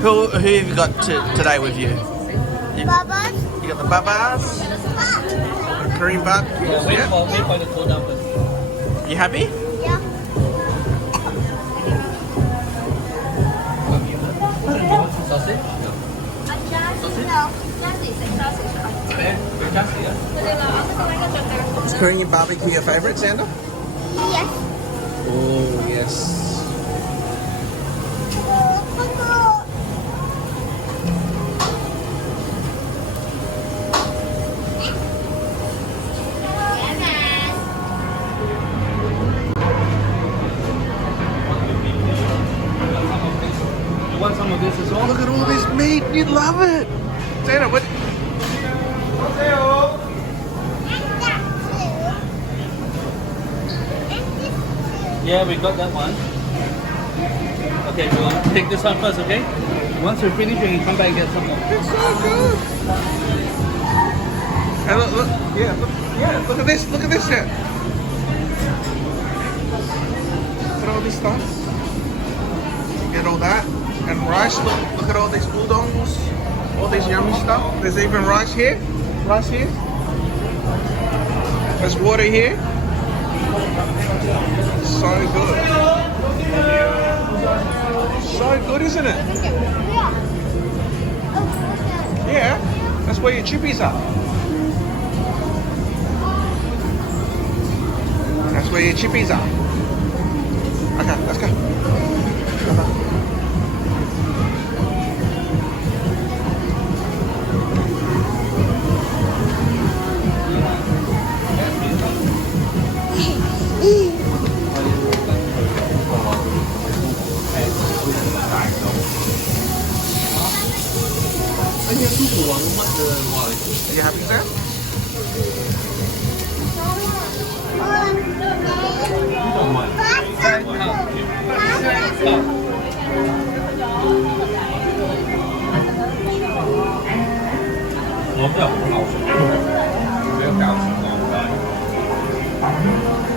Who have you got today with you? Bubbles. You got the babas, Korean barbecue. Wait Yeah. for the cool down first. You happy? Yeah. Sausage? Is Korean barbecue your favourite, Xander? Yes. Oh yes. You want some of this as well? Look at all this meat. You love it, Xander. What? Yeah, we got that one. Okay, we want to take this one first, okay? Once we're finished, we can come back and get some more. It's so good. And look, yeah, look at this, yeah. Look at all this stuff. Get all that. And rice, look at all these udons, all this yummy stuff. There's even rice here. There's water here. So good. So good, isn't it? Yeah, that's where your chippies are. That's where your chippies are. Okay, let's go. Are you happy, sir? Ngon chưa? Ngon. Béo cao ngon rồi.